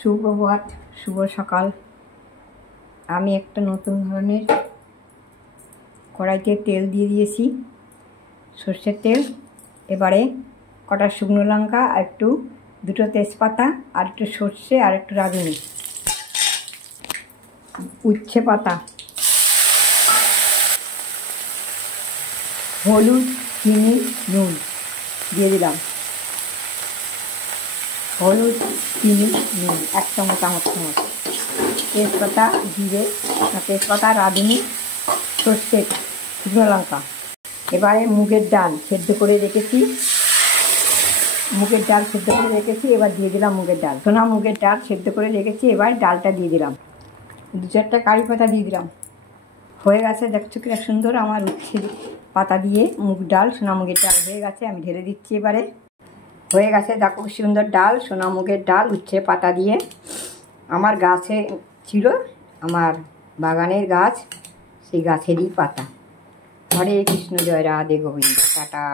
সুপ্রভাত, শুভ সকাল। আমি একটা নতুন ধরনের কড়াইতে তেল দিয়ে দিয়েছি, সর্ষের তেল। এবারে কটা শুকনো লঙ্কা আর দুটো তেজপাতা আর একটু সর্ষে আর একটু রাঁধুনি, উচ্ছে পাতা, হলুদ, চিনি, নুন দিয়ে দিলাম। হলুদ, চিনি, নুন 1 চামচ, তেজপাতা, জিরে, তেজপাতা, রাঁধুনি, সর্ষে, শুকনো লঙ্কা। এবারে মুগের ডাল সেদ্ধ করে রেখেছি, এবার দিয়ে দিলাম মুগের ডাল। সোনা মুগের ডাল সেদ্ধ করে রেখেছি, এবার ডালটা দিয়ে দিলাম। 2-4টা কারি পাতা দিয়ে দিলাম। হয়ে গেছে, দেখছো কি সুন্দর আমার উচ্ছে পাতা দিয়ে মুগ ডাল, সোনা মুগের ডাল হয়ে গেছে। আমি ঢেলে দিচ্ছি। এবারে হয়ে গেছে, দেখো সুন্দর ডাল, সোনা মুগের ডাল উচ্ছে পাতা দিয়ে। আমার গাছে ছিল, আমার বাগানের গাছ, সেই গাছেরই পাতা। হরে কৃষ্ণ, জয় রাধে গোবিন্দ, টাটা।